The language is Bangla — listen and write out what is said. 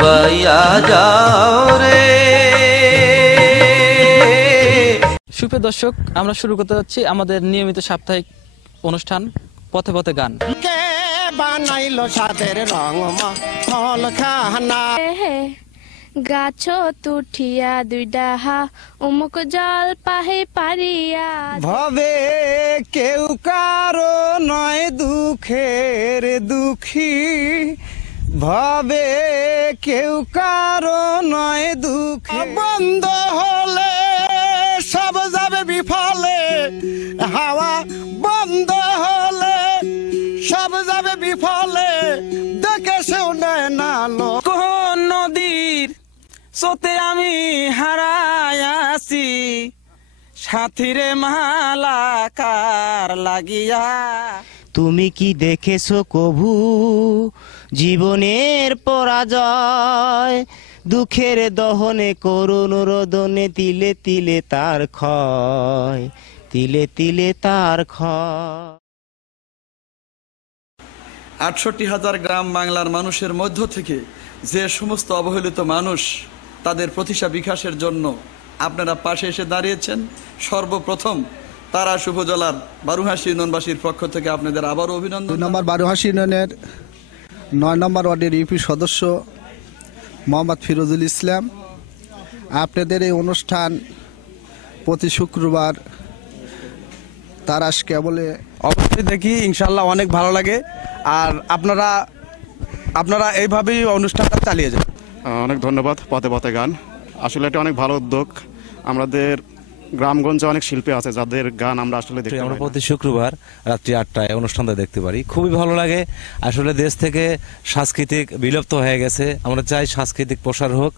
নিবাইয়া যাও রে। সুপ্রিয় দর্শক, আমরা শুরু করতে যাচ্ছি আমাদের নিয়মিত সাপ্তাহিক অনুষ্ঠান পথে পথে গান। কে বানাইলো সাদের রং মহল খানা গাছ তুঠিয়া দুই ডাহা উমুক জল পাহে পারিয়া ভবে কেউ কারো নয় দুঃখের দুঃখী, ভবে কেউ কারো নয় দুঃখী। বন্ধ হলে সব যাবে বিফলে, হাওয়া বন্ধ হলে সব যাবে বিফলে, দেখে সেও নেয় না লোক। কোন নদীর সোতে আমি হারায়াছি, সাথীরে মালাকার লাগিয়া। তুমি কি দেখেছো কভু জীবনের পরাজয়, দুঃখের দহনে করুণ রোদনে তিলে তিলে তার ক্ষয়, তিলে তিলে তার ক্ষয়। ৬৮,০০০ গ্রাম বাংলার মানুষের মধ্য থেকে যে সমস্ত অবহেলিত মানুষ তাদের প্রতিভা বিকাশের জন্য আপনারা পাশে এসে দাঁড়িয়েছেন, সর্বপ্রথম তারাশ উপজেলার বারুহাসী ইউনিয়নবাসীর পক্ষ থেকে আপনাদের আবারও অভিনন্দন। ২ নম্বর বারুহাসী ইউনিয়নের ৯ নম্বর ওয়ার্ডের ইউপি সদস্য মোহাম্মদ ফিরোজুল ইসলাম। আপনাদের এই অনুষ্ঠান প্রতি শুক্রবার তারাশ কেবলে অবশ্যই দেখি, ইনশাল্লাহ অনেক ভালো লাগে। আর আপনারা এইভাবেই অনুষ্ঠানটা চালিয়ে যান। অনেক ধন্যবাদ পথে পথে গান। আসলে এটা অনেক ভালো উদ্যোগ। আমাদের গ্রামগঞ্জে অনেক শিল্পী আছে যাদের গান আমরা আসলে দেখতে আমরা প্রতি শুক্রবার রাত্রি ৮টায় অনুষ্ঠানটা দেখতে পারি, খুবই ভালো লাগে। আসলে দেশ থেকে সাংস্কৃতিক বিলুপ্ত হয়ে গেছে, আমরা চাই সাংস্কৃতিক প্রসার হোক।